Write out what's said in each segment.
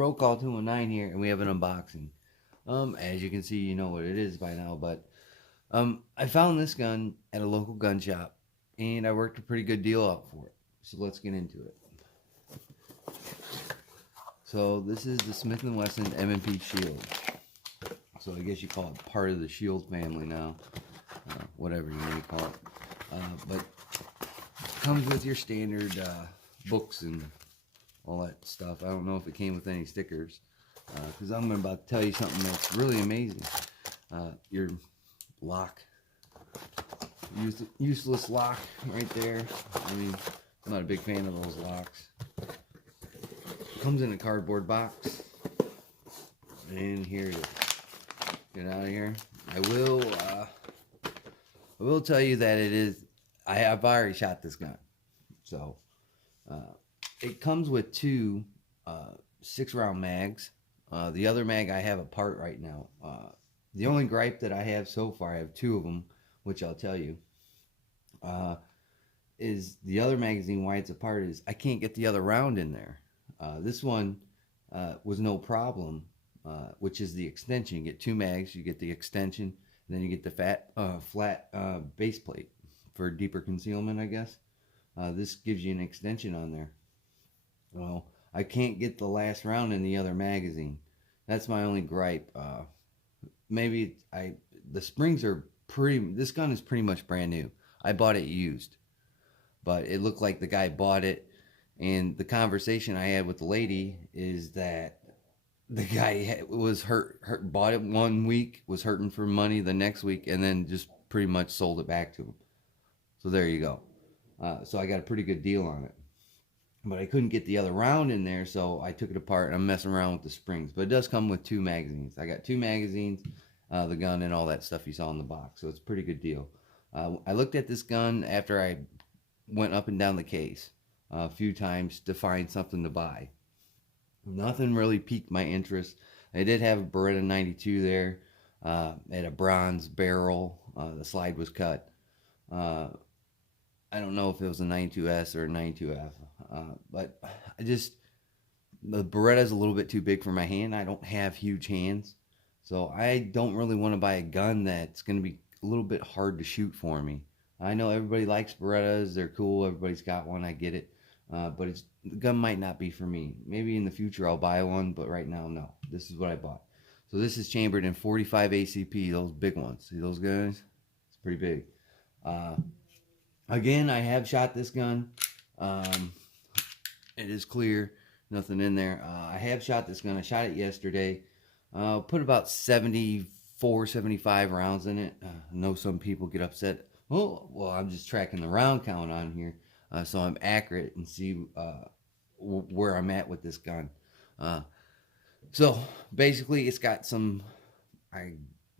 Roll call 219 here, and we have an unboxing. As you can see, you know what it is by now, but I found this gun at a local gun shop, and I worked a pretty good deal out for it. So let's get into it. So this is the Smith & Wesson M&P Shield. So I guess you call it part of the Shield family now, whatever you may call it. But it comes with your standard books and all that stuff. I don't know if it came with any stickers, because I'm about to tell you something that's really amazing. Your lock, useless lock right there. I mean, I'm not a big fan of those locks. Comes in a cardboard box, and here it is. Get out of here. I will tell you that it is. I've already shot this gun, so it comes with two 6-round mags. The other mag I have apart right now. The only gripe that I have so far, I have two of them, which I'll tell you, is the other magazine. Why it's apart is I can't get the other round in there. This one was no problem, which is the extension. You get two mags, you get the extension, and then you get the flat base plate for deeper concealment, I guess. This gives you an extension on there. Well, I can't get the last round in the other magazine. That's my only gripe. Maybe the springs are this gun is pretty much brand new. I bought it used, but it looked like the guy bought it. And the conversation I had with the lady is that the guy was bought it 1 week, was hurting for money the next week, and then just pretty much sold it back to him. So there you go. So I got a pretty good deal on it. But I couldn't get the other round in there, so I took it apart, and I'm messing around with the springs. But it does come with two magazines. I got two magazines, the gun, and all that stuff you saw in the box. So it's a pretty good deal. I looked at this gun after I went up and down the case a few times to find something to buy. Nothing really piqued my interest. I did have a Beretta 92 there. Had a bronze barrel. The slide was cut. I don't know if it was a 92S or a 92F. But the Beretta's a little bit too big for my hand. I don't have huge hands. So I don't really want to buy a gun that's going to be a little bit hard to shoot for me. I know everybody likes Berettas. They're cool. Everybody's got one. I get it. But the gun might not be for me. Maybe in the future I'll buy one, but right now, no. This is what I bought. So this is chambered in 45 ACP, those big ones. See those guys? It's pretty big. Again, I have shot this gun. It is clear. Nothing in there. I have shot this gun. I shot it yesterday. Put about 74, 75 rounds in it. I know some people get upset. Oh, well, I'm just tracking the round count on here. So I'm accurate and see where I'm at with this gun. So basically it's got some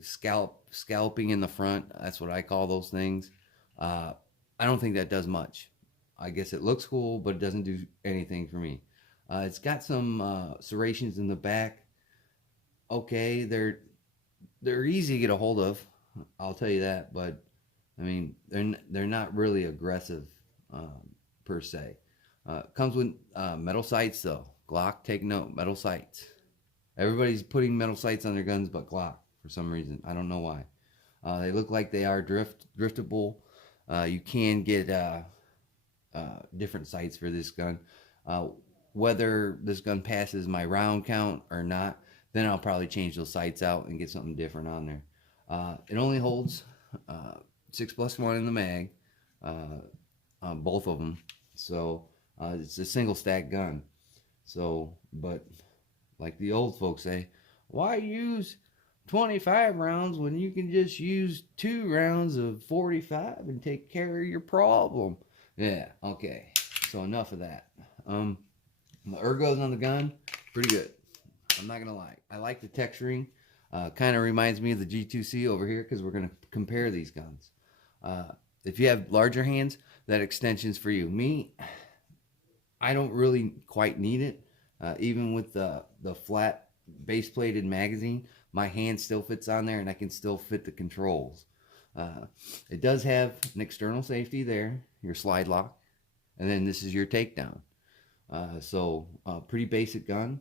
scalping in the front. That's what I call those things. I don't think that does much. I guess it looks cool, but it doesn't do anything for me. It's got some serrations in the back. Okay, they're easy to get a hold of, I'll tell you that, but I mean they're not really aggressive per se. Comes with metal sights though. Glock, take note, metal sights. Everybody's putting metal sights on their guns but Glock for some reason. I don't know why. They look like they are driftable. You can get different sights for this gun. Whether this gun passes my round count or not, then I'll probably change those sights out and get something different on there. It only holds 6+1 in the mag, on both of them. So it's a single stack gun. So, but like the old folks say, why use 25 rounds when you can just use 2 rounds of 45 and take care of your problem? Yeah, okay. So enough of that. The ergos on the gun, pretty good. I'm not gonna lie. I like the texturing. Kind of reminds me of the G2C over here because we're gonna compare these guns. If you have larger hands, that extension's for you. Me, I don't really quite need it. Even with the flat base plated magazine, my hand still fits on there and I can still fit the controls. It does have an external safety there, your slide lock, and then this is your takedown. So pretty basic gun.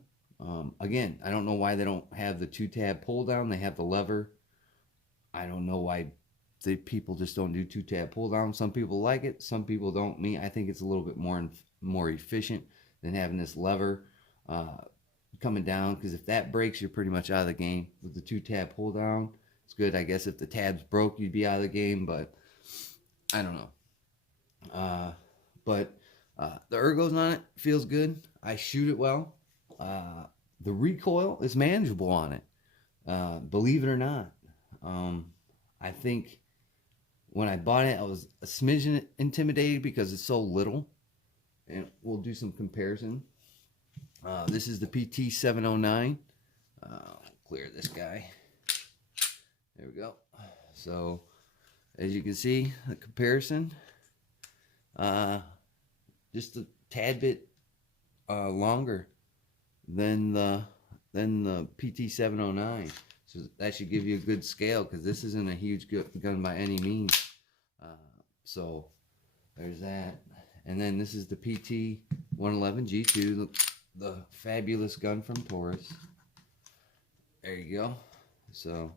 Again, I don't know why they don't have the 2-tab pull down. They have the lever. I don't know why the people just don't do 2-tab pull down. Some people like it, some people don't. Me, I think it's a little bit more efficient than having this lever coming down, because if that breaks, you're pretty much out of the game. With the 2-tab pull down, it's good. I guess if the tabs broke, you'd be out of the game, but I don't know. But the ergos on it feels good. I shoot it well. The recoil is manageable on it, believe it or not. I think when I bought it, I was a smidgen intimidated because it's so little. And we'll do some comparison. This is the PT 709. Clear this guy. There we go. So, as you can see, the comparison, just a tad bit longer than the PT 709. So that should give you a good scale, because this isn't a huge gun by any means. So there's that. And then this is the PT 111 G2, the fabulous gun from Taurus. There you go. So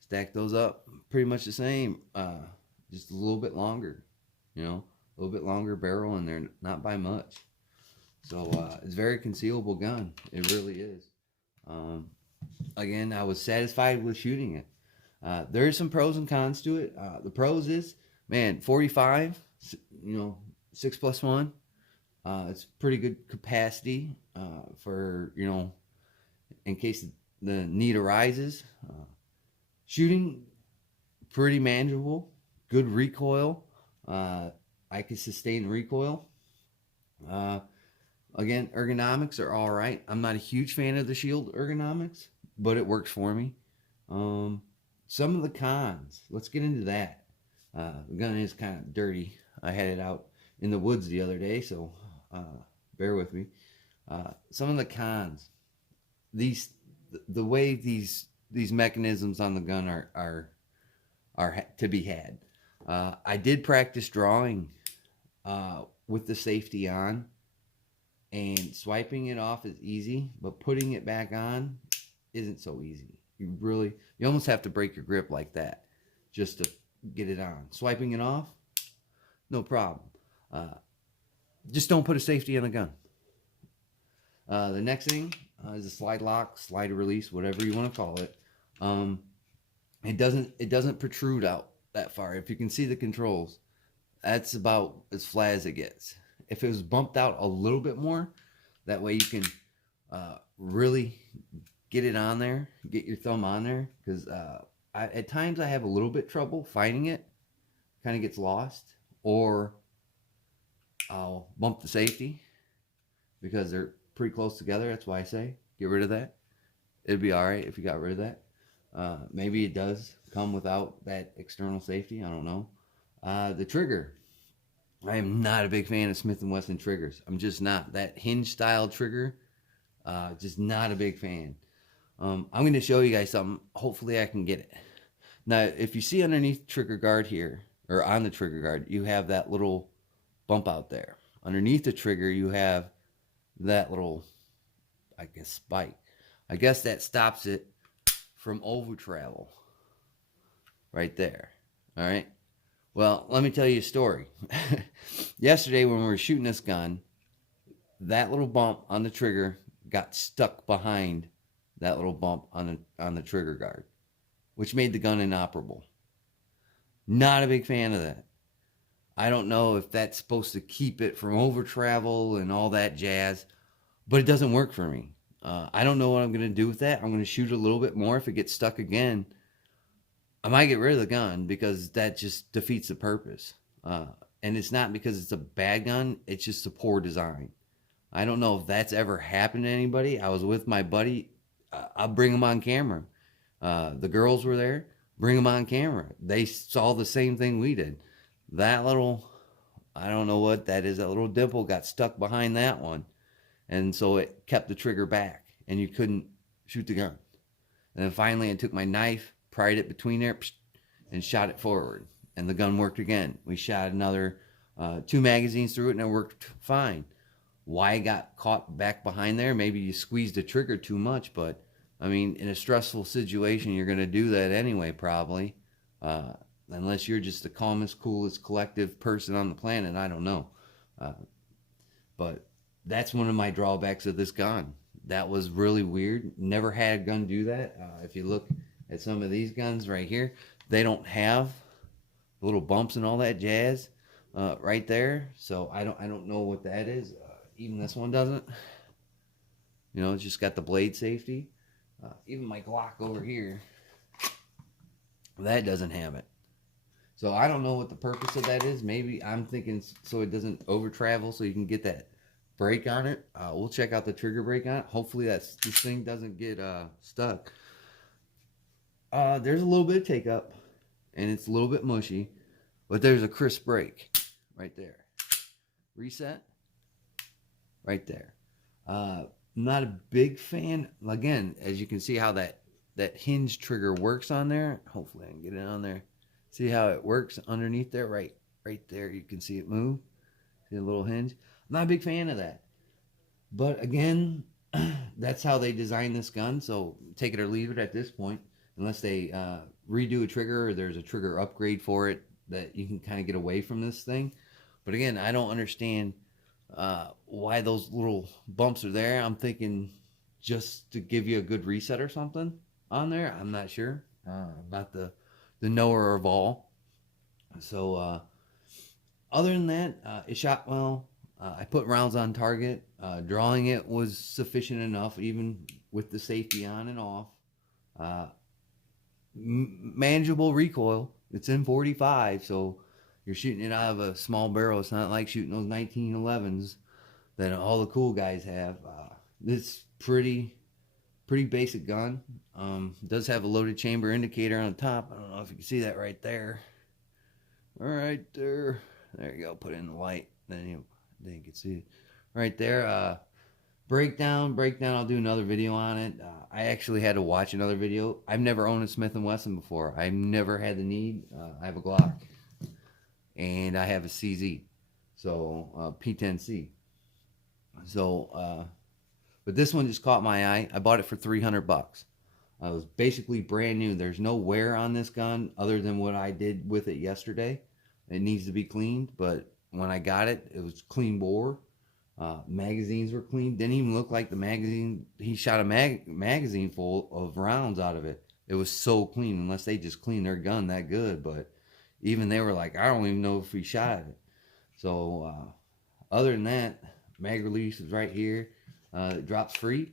stack those up, pretty much the same, just a little bit longer, you know, a little bit longer barrel in there, not by much. So it's a very concealable gun. It really is. Again, I was satisfied with shooting it. There are some pros and cons to it. The pros is, man, 45, you know, 6+1. It's pretty good capacity for, you know, in case the need arises. Shooting, pretty manageable. Good recoil. I can sustain recoil. Again, ergonomics are all right. I'm not a huge fan of the Shield ergonomics, but it works for me. Some of the cons, let's get into that. The gun is kind of dirty. I had it out in the woods the other day, so bear with me. Some of the cons, the way these mechanisms on the gun are to be had. I did practice drawing with the safety on, and swiping it off is easy, but putting it back on isn't so easy. You almost have to break your grip like that just to get it on. Swiping it off, no problem. Just don't put a safety on a gun. The next thing is a slide lock, slide release, whatever you want to call it. It doesn't protrude out that far. If you can see the controls, that's about as flat as it gets. If it was bumped out a little bit more, that way you can really get it on there, get your thumb on there, because at times I have a little bit trouble finding it, kind of gets lost, or I'll bump the safety because they're pretty close together. That's why I say get rid of that. It'd be all right if you got rid of that. Maybe it does come without that external safety. I don't know. The trigger. I am not a big fan of Smith & Wesson triggers. I'm just not. That hinge style trigger, just not a big fan. I'm going to show you guys something. Hopefully I can get it. Now, if you see underneath the trigger guard here, or on the trigger guard, you have that little bump out there. Underneath the trigger, you have that little, I guess, spike. I guess that stops it from over travel. Right there. All right. Well, let me tell you a story. Yesterday when we were shooting this gun, that little bump on the trigger got stuck behind that little bump on the trigger guard, which made the gun inoperable. Not a big fan of that. I don't know if that's supposed to keep it from over travel and all that jazz, but it doesn't work for me. I don't know what I'm going to do with that. I'm going to shoot a little bit more. If it gets stuck again, I might get rid of the gun, because that just defeats the purpose. And it's not because it's a bad gun. It's just a poor design. I don't know if that's ever happened to anybody. I was with my buddy. I'll bring him on camera. The girls were there. Bring them on camera. They saw the same thing we did. That little, I don't know what that is. That little dimple got stuck behind that one. And so it kept the trigger back, and you couldn't shoot the gun. And then finally I took my knife, pried it between there, and shot it forward, and the gun worked again. We shot another 2 magazines through it, and it worked fine. why it got caught back behind there. Maybe you squeezed the trigger too much, but I mean, in a stressful situation, you're going to do that anyway, probably. Uh, Unless you're just the calmest, coolest, collective person on the planet. I don't know. Uh, but that's one of my drawbacks of this gun. That was really weird. Never had a gun do that. If you look at some of these guns right here, they don't have little bumps and all that jazz right there. So I don't know what that is. Even this one doesn't. You know, it's just got the blade safety. Even my Glock over here, that doesn't have it. So I don't know what the purpose of that is. Maybe I'm thinking so it doesn't over travel, so you can get that brake on it. We'll check out the trigger brake on it. Hopefully this thing doesn't get stuck. There's a little bit of take up, and it's a little bit mushy, but there's a crisp brake right there. Reset right there. Not a big fan. Again, as you can see how that hinge trigger works on there. Hopefully I can get it on there. See how it works underneath there, right there. You can see it move. See a little hinge. I'm not a big fan of that. But again, that's how they designed this gun. So take it or leave it at this point. Unless they redo a trigger or there's a trigger upgrade for it that you can kind of get away from this thing. But again, I don't understand why those little bumps are there. I'm thinking just to give you a good reset or something on there. I'm not sure. I'm not the knower of all. So other than that, it shot well. I put rounds on target. Drawing it was sufficient enough, even with the safety on and off. Manageable recoil. It's in 45, so you're shooting it out of a small barrel. It's not like shooting those 1911s that all the cool guys have. This pretty basic gun. Does have a loaded chamber indicator on the top. I don't know if you can see that right there. Right there. There you go. Put it in the light. Then you can see it right there. Breakdown. I'll do another video on it. I actually had to watch another video. I've never owned a Smith & Wesson before. I've never had the need. I have a Glock. And I have a CZ. So, P10C. So, but this one just caught my eye. I bought it for $300. It was basically brand new. There's no wear on this gun other than what I did with it yesterday. It needs to be cleaned, but when I got it, it was clean bore. Magazines were clean. Didn't even look like the magazine. He shot a magazine full of rounds out of it. It was so clean, unless they just cleaned their gun that good. But even they were like, I don't even know if he shot it. So other than that, mag release is right here. It drops free.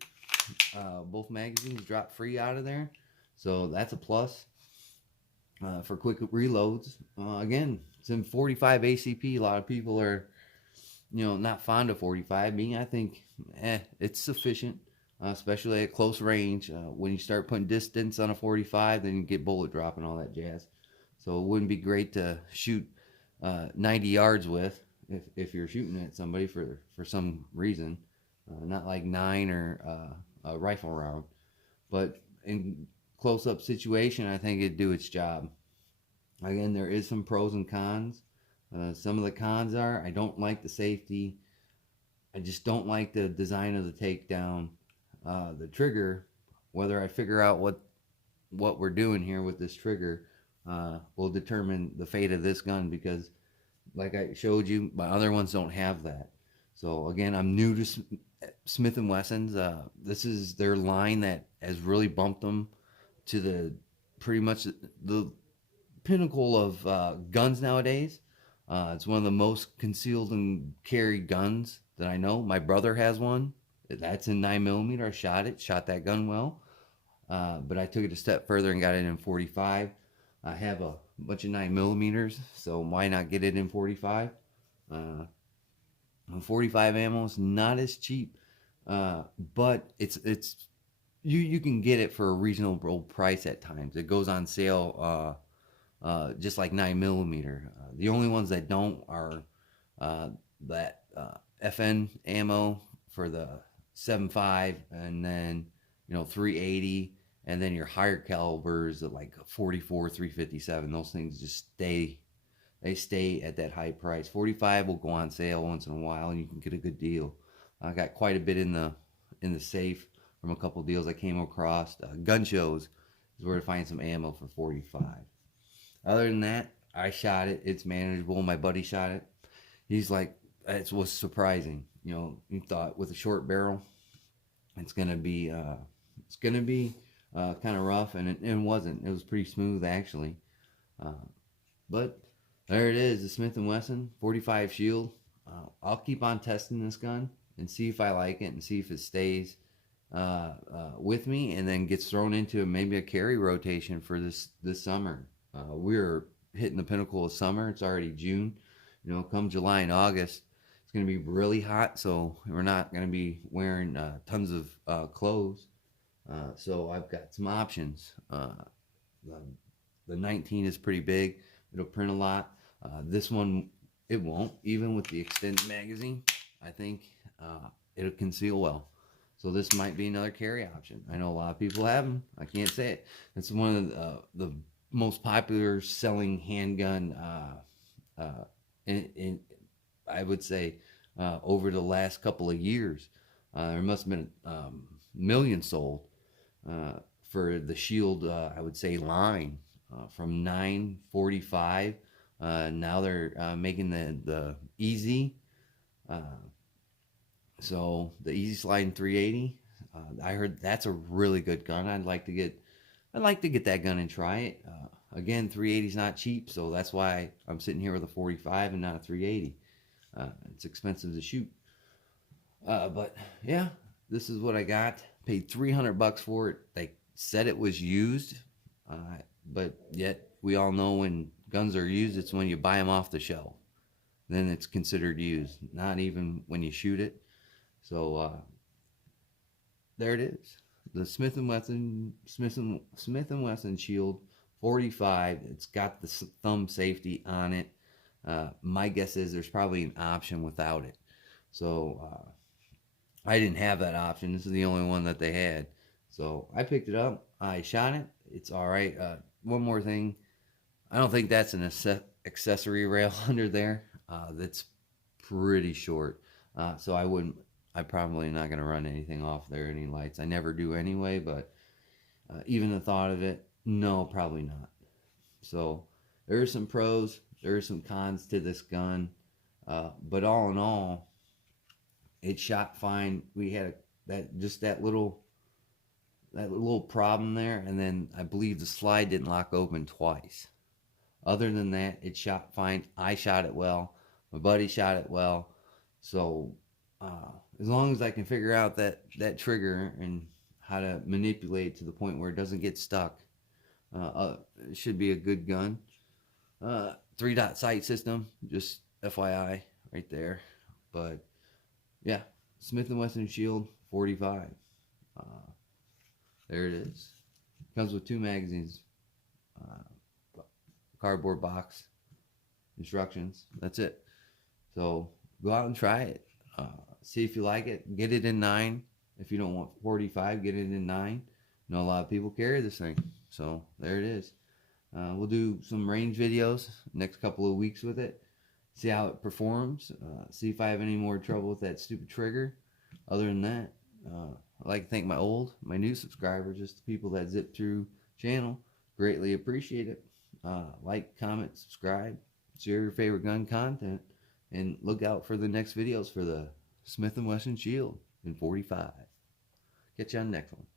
Both magazines drop free out of there, so that's a plus for quick reloads. Again, it's in 45 ACP. A lot of people are, not fond of 45. Me, I think, it's sufficient, especially at close range. When you start putting distance on a 45, then you get bullet drop and all that jazz. So it wouldn't be great to shoot 90 yards with if you're shooting at somebody for some reason. Not like 9 or a rifle round, but in close-up situation, I think it'd do its job. Again, there is some pros and cons. Some of the cons are I don't like the safety. I just don't like the design of the takedown. The trigger, whether I figure out what we're doing here with this trigger, will determine the fate of this gun, because like I showed you, my other ones don't have that. So again, I'm new to Smith & Wesson's. This is their line that has really bumped them to the pretty much the pinnacle of guns nowadays. It's one of the most concealed and carried guns that I know. My brother has one. That's in 9mm. I shot that gun well. But I took it a step further and got it in 45. I have a bunch of 9mm, so why not get it in 45? 45 ammo is not as cheap, but it's you can get it for a reasonable price at times. It goes on sale just like 9mm. The only ones that don't are that FN ammo for the 7.5, and then 380, and then your higher calibers at like 44, 357. Those things just stay at that high price. 45 will go on sale once in a while, and you can get a good deal. I got quite a bit in the safe from a couple deals I came across. Gun shows is where to find some ammo for 45. Other than that, I shot it. It's manageable. My buddy shot it. He's like, it was surprising. You know, you thought with a short barrel, it's gonna be kind of rough, and it wasn't. It was pretty smooth actually. Uh, but there it is, the Smith & Wesson 45 Shield. I'll keep on testing this gun and see if I like it and see if it stays with me, and then gets thrown into maybe a carry rotation for this summer. We're hitting the pinnacle of summer. It's already June. You know, come July and August, it's going to be really hot, so we're not going to be wearing tons of clothes. So I've got some options. The 19 is pretty big. It'll print a lot. This one, it won't. Even with the extended magazine, I think it'll conceal well. So this might be another carry option. I know a lot of people have them. I can't say it. It's one of the most popular selling handgun I would say over the last couple of years. There must have been millions sold for the Shield, I would say, line from 945. Now they're making the Easy. So the Easy Sliding 380. I heard that's a really good gun. I'd like to get that gun and try it. Again, 380 is not cheap, so that's why I'm sitting here with a 45 and not a 380. It's expensive to shoot. But yeah, this is what I got. Paid $300 for it. They said it was used, but yet we all know when guns are used, it's when you buy them off the shelf. Then it's considered used, not even when you shoot it. So there it is, the Smith & Wesson Shield 45. It's got the thumb safety on it. My guess is there's probably an option without it. So I didn't have that option. This is the only one that they had. So I picked it up. I shot it. It's all right. One more thing. I don't think that's an accessory rail under there. That's pretty short. So I'm probably not going to run anything off there, any lights. I never do anyway, but even the thought of it, no, probably not. So there are some pros, there are some cons to this gun. But all in all, it shot fine. We had that little problem there, and then I believe the slide didn't lock open twice. Other than that, it shot fine. I shot it well. My buddy shot it well. So as long as I can figure out that trigger and how to manipulate it to the point where it doesn't get stuck, it should be a good gun. 3-dot sight system, just FYI right there. But yeah, Smith & Wesson Shield 45. There it is. Comes with 2 magazines, cardboard box, instructions. That's it. So go out and try it. See if you like it. Get it in 9. If you don't want 45, get it in 9. I know a lot of people carry this thing. So there it is. We'll do some range videos next couple of weeks with it. See how it performs. See if I have any more trouble with that stupid trigger. Other than that, I'd like to thank my new subscribers, just the people that zip through channel. Greatly appreciate it. Like, comment, subscribe, share your favorite gun content, and look out for the next videos for the Smith & Wesson Shield in 45. Catch you on the next one.